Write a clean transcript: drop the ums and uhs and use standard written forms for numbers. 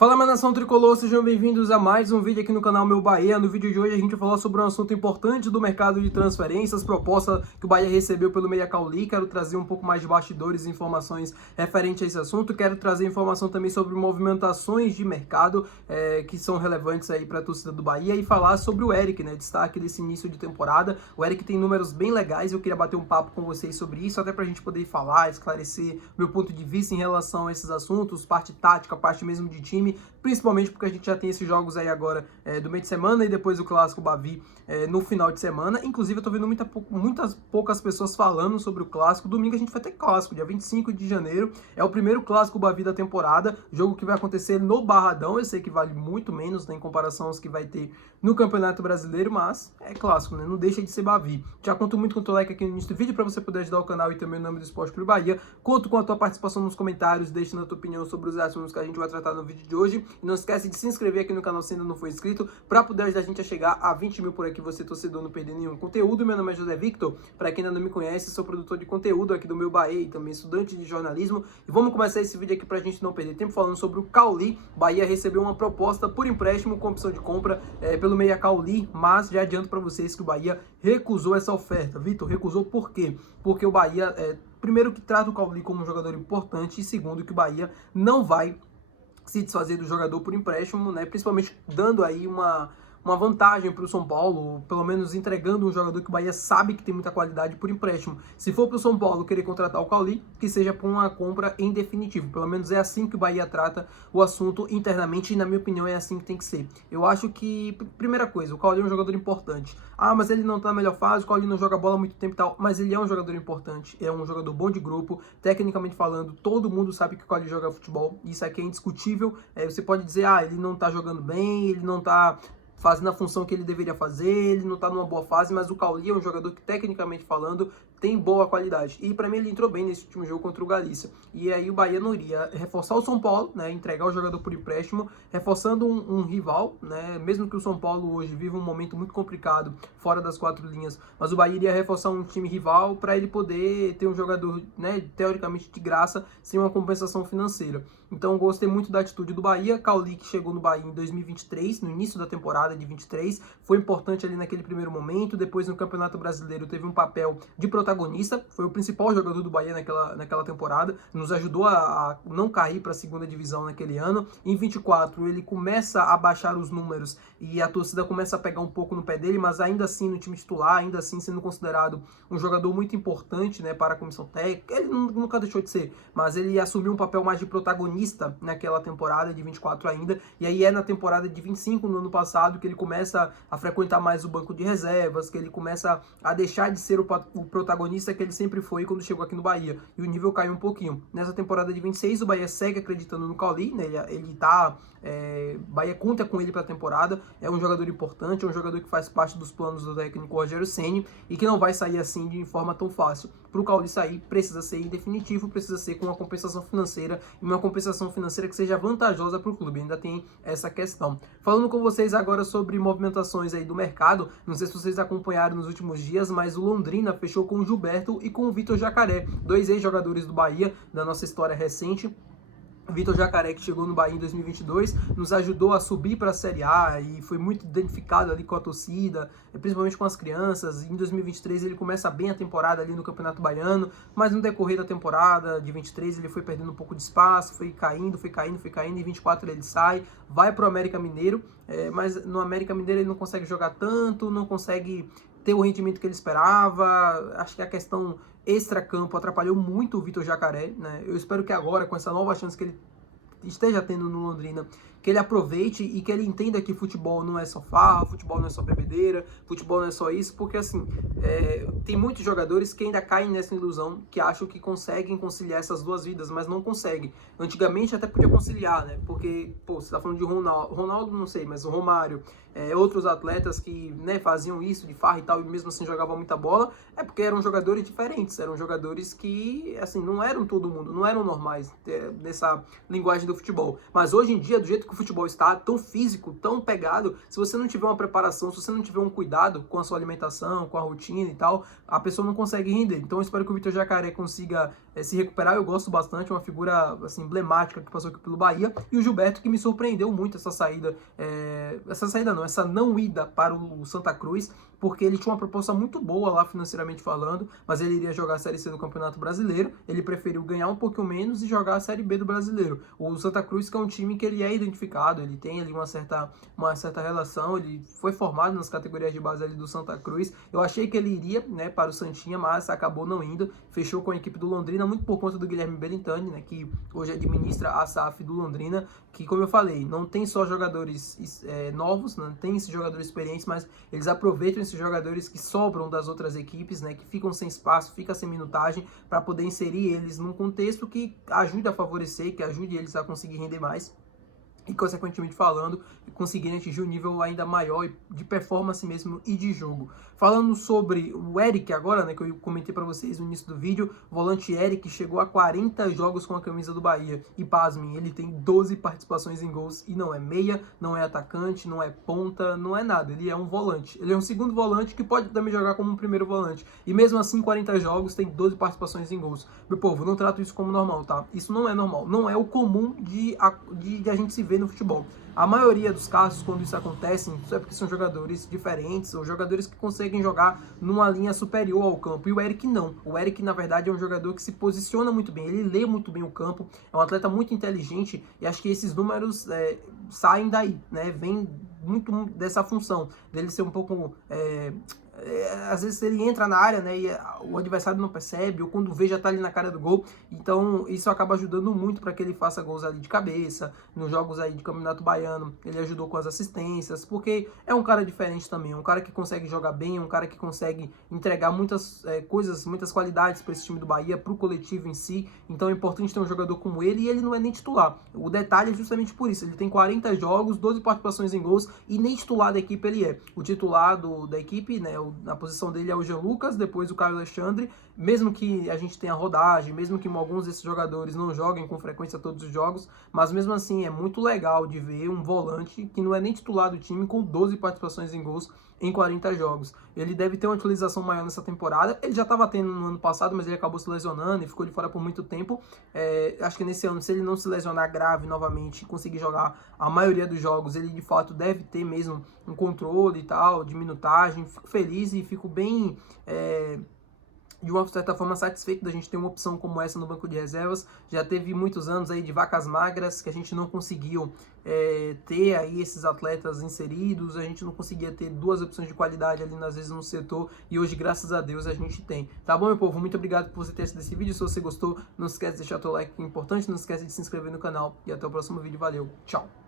Fala, minha nação tricolor, sejam bem-vindos a mais um vídeo aqui no canal Meu Bahia. No vídeo de hoje a gente vai falar sobre um assunto importante do mercado de transferências, proposta que o Bahia recebeu pelo Meia Cauli. Quero trazer um pouco mais de bastidores e informações referente a esse assunto. Quero trazer informação também sobre movimentações de mercado que são relevantes aí para a torcida do Bahia e falar sobre o Eric, né? Destaque desse início de temporada. O Eric tem números bem legais e eu queria bater um papo com vocês sobre isso, até para a gente poder falar, esclarecer meu ponto de vista em relação a esses assuntos, parte tática, parte mesmo de time, principalmente porque a gente já tem esses jogos aí agora do meio de semana e depois o Clássico Bavi no final de semana. Inclusive eu tô vendo muitas poucas pessoas falando sobre o Clássico. Domingo a gente vai ter Clássico, dia 25 de janeiro, é o primeiro Clássico Bavi da temporada, jogo que vai acontecer no Barradão. Eu sei que vale muito menos, né, em comparação aos que vai ter no Campeonato Brasileiro, mas é Clássico, né, não deixa de ser Bavi. Já conto muito com o teu like aqui no início do vídeo para você poder ajudar o canal e também o nome do Esporte Clube Bahia. Conto com a tua participação nos comentários, deixa na tua opinião sobre os assuntos que a gente vai tratar no vídeo de hoje. E não esquece de se inscrever aqui no canal se ainda não for inscrito, para poder ajudar a gente a chegar a 20 mil por aqui, você torcedor, não perder nenhum conteúdo. Meu nome é José Victor, para quem ainda não me conhece, sou produtor de conteúdo aqui do Meu Bahia e também estudante de jornalismo. E vamos começar esse vídeo aqui para a gente não perder tempo falando sobre o Cauli. Bahia recebeu uma proposta por empréstimo com opção de compra pelo Meia Cauli, mas já adianto para vocês que o Bahia recusou essa oferta. Vitor, recusou por quê? Porque o Bahia, primeiro, que trata o Cauli como um jogador importante, e segundo, que o Bahia não vai se desfazer do jogador por empréstimo, né? Principalmente dando aí uma vantagem para o São Paulo, pelo menos entregando um jogador que o Bahia sabe que tem muita qualidade por empréstimo. Se for para o São Paulo querer contratar o Cauli, que seja por uma compra em definitivo. Pelo menos é assim que o Bahia trata o assunto internamente e, na minha opinião, é assim que tem que ser. Eu acho que, primeira coisa, o Cauli é um jogador importante. Ah, mas ele não tá na melhor fase, o Cauli não joga bola há muito tempo e tal, mas ele é um jogador importante, é um jogador bom de grupo, tecnicamente falando, todo mundo sabe que o Cauli joga futebol, isso aqui é indiscutível. Você pode dizer, ele não tá jogando bem, ele não tá fazendo a função que ele deveria fazer, ele não tá numa boa fase, mas o Cauli é um jogador que, tecnicamente falando, tem boa qualidade. E para mim ele entrou bem nesse último jogo contra o Galícia. E aí o Bahia não iria reforçar o São Paulo, né, entregar o jogador por empréstimo, reforçando um rival, né, mesmo que o São Paulo hoje viva um momento muito complicado fora das quatro linhas, mas o Bahia iria reforçar um time rival para ele poder ter um jogador, né, teoricamente de graça, sem uma compensação financeira. Então gostei muito da atitude do Bahia. Cauli, que chegou no Bahia em 2023, no início da temporada de 23, foi importante ali naquele primeiro momento. Depois no Campeonato Brasileiro teve um papel de protagonista, foi o principal jogador do Bahia naquela temporada, nos ajudou a não cair para a segunda divisão naquele ano. Em 24 ele começa a baixar os números e a torcida começa a pegar um pouco no pé dele, mas ainda assim no time titular, ainda assim sendo considerado um jogador muito importante, né, para a comissão técnica. Ele nunca deixou de ser, mas ele assumiu um papel mais de protagonista naquela temporada de 24 ainda, e aí é na temporada de 25, no ano passado, que ele começa a frequentar mais o banco de reservas, que ele começa a deixar de ser o protagonista que ele sempre foi quando chegou aqui no Bahia, e o nível caiu um pouquinho. Nessa temporada de 26, o Bahia segue acreditando no Cauli, né? Bahia conta com ele para a temporada, é um jogador importante, é um jogador que faz parte dos planos do técnico Rogério Ceni e que não vai sair assim de forma tão fácil. Para o Cauli sair, precisa ser em definitivo, precisa ser com uma compensação financeira, e uma compensação financeira que seja vantajosa para o clube. Ainda tem essa questão. Falando com vocês agora sobre movimentações aí do mercado, não sei se vocês acompanharam nos últimos dias, mas o Londrina fechou com o Gilberto e com o Vitor Jacaré, dois ex-jogadores do Bahia, da nossa história recente. Vitor Jacaré, que chegou no Bahia em 2022, nos ajudou a subir para a Série A e foi muito identificado ali com a torcida, principalmente com as crianças. Em 2023 ele começa bem a temporada ali no Campeonato Baiano, mas no decorrer da temporada de 23 ele foi perdendo um pouco de espaço, foi caindo, em 24 ele sai, vai para o América Mineiro, mas no América Mineiro ele não consegue jogar tanto, não consegue ter o rendimento que ele esperava. Acho que a questão extra-campo atrapalhou muito o Vitor Jacaré, né? Eu espero que agora, com essa nova chance que ele esteja tendo no Londrina, que ele aproveite e que ele entenda que futebol não é só farra, futebol não é só bebedeira, futebol não é só isso, porque assim, tem muitos jogadores que ainda caem nessa ilusão, que acham que conseguem conciliar essas duas vidas, mas não conseguem. Antigamente até podia conciliar, né? Porque, você tá falando de Ronaldo não sei, mas o Romário, outros atletas que, né, faziam isso de farra e tal, e mesmo assim jogavam muita bola, é porque eram jogadores diferentes, eram jogadores que, assim, não eram todo mundo, não eram normais nessa linguagem do futebol. Mas hoje em dia, do jeito que que o futebol está, tão físico, tão pegado, se você não tiver uma preparação, se você não tiver um cuidado com a sua alimentação, com a rotina e tal, a pessoa não consegue render. Então eu espero que o Vitor Jacaré consiga se recuperar. Eu gosto bastante, uma figura assim, emblemática que passou aqui pelo Bahia. E o Gilberto, que me surpreendeu muito essa não ida para o Santa Cruz, porque ele tinha uma proposta muito boa lá financeiramente falando, mas ele iria jogar a Série C do Campeonato Brasileiro, ele preferiu ganhar um pouquinho menos e jogar a Série B do Brasileiro. O Santa Cruz, que é um time que ele é identificado, ele tem ali uma certa relação, ele foi formado nas categorias de base ali do Santa Cruz. Eu achei que ele iria, né, para o Santinha, mas acabou não indo, fechou com a equipe do Londrina, muito por conta do Guilherme Belintani, né, que hoje administra a SAF do Londrina, que, como eu falei, não tem só jogadores novos, não tem esses jogadores experientes, mas eles aproveitam esses jogadores que sobram das outras equipes, né, que ficam sem espaço, ficam sem minutagem, para poder inserir eles num contexto que ajude a favorecer, que ajude eles a conseguir render mais e, consequentemente falando, conseguirem atingir um nível ainda maior de performance mesmo e de jogo. Falando sobre o Eric agora, né, que eu comentei para vocês no início do vídeo, o volante Eric chegou a 40 jogos com a camisa do Bahia e, pasmem, ele tem 12 participações em gols e não é meia, não é atacante, não é ponta, não é nada, ele é um volante. Ele é um segundo volante que pode também jogar como um primeiro volante e mesmo assim 40 jogos, tem 12 participações em gols. Meu povo, não trato isso como normal, tá? Isso não é normal, não é o comum de a gente se ver no futebol. A maioria dos casos, quando isso acontece, é porque são jogadores diferentes ou jogadores que conseguem jogar numa linha superior ao campo. E o Eric não. O Eric, na verdade, é um jogador que se posiciona muito bem, ele lê muito bem o campo, é um atleta muito inteligente e acho que esses números saem daí, né? Vem muito dessa função dele ser um pouco... às vezes ele entra na área, né, e o adversário não percebe, ou quando vê já tá ali na cara do gol, então isso acaba ajudando muito para que ele faça gols ali de cabeça, nos jogos aí de Campeonato Baiano, ele ajudou com as assistências, porque é um cara diferente também, um cara que consegue jogar bem, um cara que consegue entregar muitas coisas, muitas qualidades para esse time do Bahia, para o coletivo em si, então é importante ter um jogador como ele, e ele não é nem titular. O detalhe é justamente por isso, ele tem 40 jogos, 12 participações em gols, e nem titular da equipe ele é. O titular da equipe, né, na posição dele é o Jean Lucas, depois o Caio Alexandre, mesmo que a gente tenha rodagem, mesmo que alguns desses jogadores não joguem com frequência todos os jogos, mas mesmo assim é muito legal de ver um volante que não é nem titular do time com 12 participações em gols em 40 jogos. Ele deve ter uma utilização maior nessa temporada, ele já estava tendo no ano passado, mas ele acabou se lesionando e ficou de fora por muito tempo. Acho que nesse ano, se ele não se lesionar grave novamente e conseguir jogar a maioria dos jogos, ele de fato deve ter mesmo um controle e tal, de minutagem. Fico feliz e fico bem... de uma certa forma satisfeito da gente ter uma opção como essa no banco de reservas. Já teve muitos anos aí de vacas magras que a gente não conseguiu ter aí esses atletas inseridos, a gente não conseguia ter duas opções de qualidade ali às vezes no setor, e hoje graças a Deus a gente tem. Tá bom, meu povo? Muito obrigado por você ter assistido esse vídeo. Se você gostou, não esquece de deixar o teu like, que é importante, não esquece de se inscrever no canal e até o próximo vídeo. Valeu, tchau!